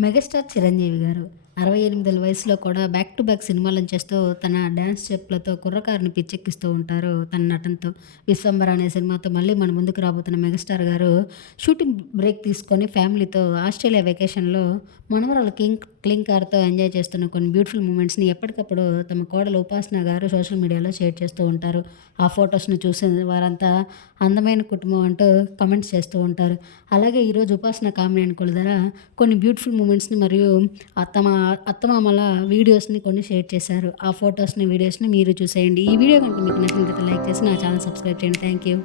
Megastar Chiranjeevi గారు. అరవై ఎనిమిదేళ్ళ వయసులో కూడా బ్యాక్ టు బ్యాక్ సినిమాలను చేస్తూ తన డ్యాన్స్ స్టెప్లతో కుర్రకారుని పిచ్చెక్కిస్తూ ఉంటారు తన నటనతో. విశ్వంబర అనే సినిమాతో మళ్ళీ మన ముందుకు రాబోతున్న మెగాస్టార్ గారు షూటింగ్ బ్రేక్ తీసుకొని ఫ్యామిలీతో ఆస్ట్రేలియా వెకేషన్లో మనవరాల కింగ్ క్లింగ్ కార్తో ఎంజాయ్ చేస్తున్న కొన్ని బ్యూటిఫుల్ మూమెంట్స్ని ఎప్పటికప్పుడు తమ కోడలు ఉపాసన గారు సోషల్ మీడియాలో షేర్ చేస్తూ ఉంటారు. ఆ ఫొటోస్ను చూసిన వారంతా అందమైన కుటుంబం అంటూ కమెంట్స్ చేస్తూ ఉంటారు. అలాగే ఈరోజు ఉపాసన కామెడీ అనుకోల ద్వారా కొన్ని బ్యూటిఫుల్ మూమెంట్స్ని మరియు తమ అత్తమామల వీడియోస్ని కొన్ని షేర్ చేశారు. ఆ ఫొటోస్ని వీడియోస్ని మీరు చూసేయండి. ఈ వీడియో కనుక మీకు నచ్చినట్లయితే లైక్ చేసి నా ఛానల్ సబ్స్క్రైబ్ చేయండి. Thank you.